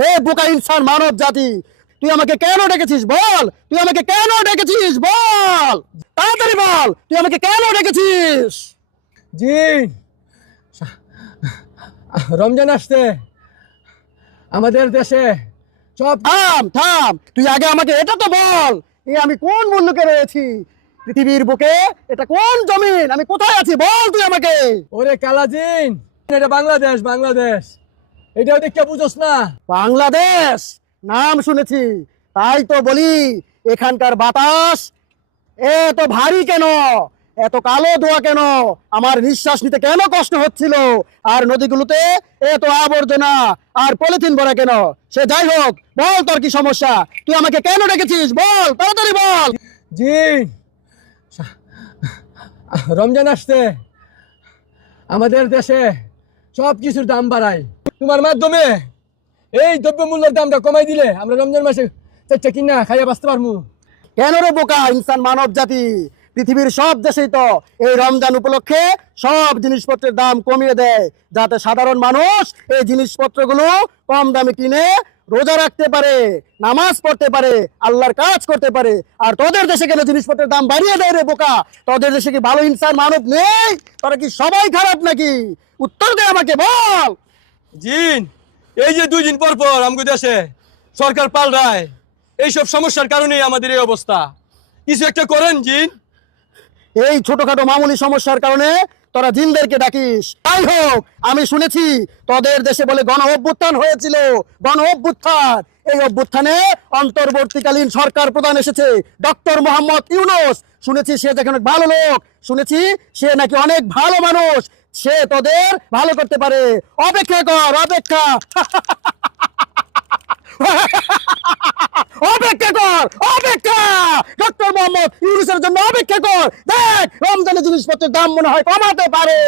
হে বোকা ইনসান মানব জাতি, তুই আমাকে কেন ডেকেছিস বল? তুই আমাকে কেন ডেকেছিস বল? তাড়াতাড়ি বল, তুই আমাকে কেন ডেকেছিস? জি, রমজান আসছে আমাদের দেশে সব। থাম থাম, তুই আগে আমাকে এটা তো বল, আমি কোন মুল্লুকে রয়েছি পৃথিবীর বুকে? এটা কোন জমিন? আমি কোথায় আছি বল তুই আমাকে। ওরে কালাজিন, এটা বাংলাদেশ, বাংলাদেশ। এটা দেখে বুঝোস না? বাংলাদেশ নাম শুনেছি, তাই তো বলি এখানকার বাতাস এত ভারী কেন, এত কালো ধোঁয়া কেন, আমার নিঃশ্বাস নিতে কেন কষ্ট হচ্ছিল? আর নদীগুলোতে এত আবর্জনা আর পলিথিন ভরা কেন? সে যাই হোক, বল তোর কি সমস্যা? তুই আমাকে কেন ডেকেছিস বল, তাড়াতাড়ি বল। জি, রমজান আসছে আমাদের দেশে সব কিছুর দাম বাড়ায়। তোমার মাধ্যমে এই দ্রব্যমূল্যের দামটা কমাই দিলে আমরা রমজান মাসে চারটা কিনা খাইয়া বাঁচতে পারবো। কেন রে বোকা ইনসান মানব জাতি, পৃথিবীর সব দেশেই তো এই রমজান উপলক্ষে সব জিনিসপত্রের দাম কমিয়ে দেয়, যাতে সাধারণ মানুষ এই জিনিসপত্রগুলো কম দামে কিনে রোজা রাখতে পারে, নামাজ পড়তে পারে, আল্লাহর কাজ করতে পারে। আর তোদের দেশে কেন জিনিসপত্রের দাম বাড়িয়ে দেয় রে বোকা? তোদের দেশে কি ভালো ইনসান মানব নেই? তোরা কি সবাই খারাপ নাকি? উত্তর দে আমাকে বল। জিন, এই যে 2 দিন পর পর আমাদের দেশে সরকার পাল্টায়, এইসব সমস্যার কারণেই আমাদের এই অবস্থা। কিছু একটা করেন জিন। এই ছোটখাটো মামুলি সমস্যার কারণে তোরা জিনদেরকে ডাকিস। যাই হোক, আমি শুনেছি তোদের দেশে বলে গণ অভ্যুত্থান হয়েছিল। গণ অভ্যুত্থান, এই অভ্যুত্থানে অন্তর্বর্তীকালীন সরকার প্রধান এসেছে ডক্টর মোহাম্মদ ইউনূস। শুনেছি সে দেখেন ভালো লোক, শুনেছি সে নাকি অনেক ভালো মানুষ, সে তোদের ভালো করতে পারে। অপেক্ষা কর, অপেক্ষা অপেক্ষা কর, অপেক্ষা। ডক্টর মোহাম্মদ ইউনূসের জন্য অপেক্ষা কর। দেখ রমজানের জিনিসপত্রের দাম মনে হয় কমাতে পারে।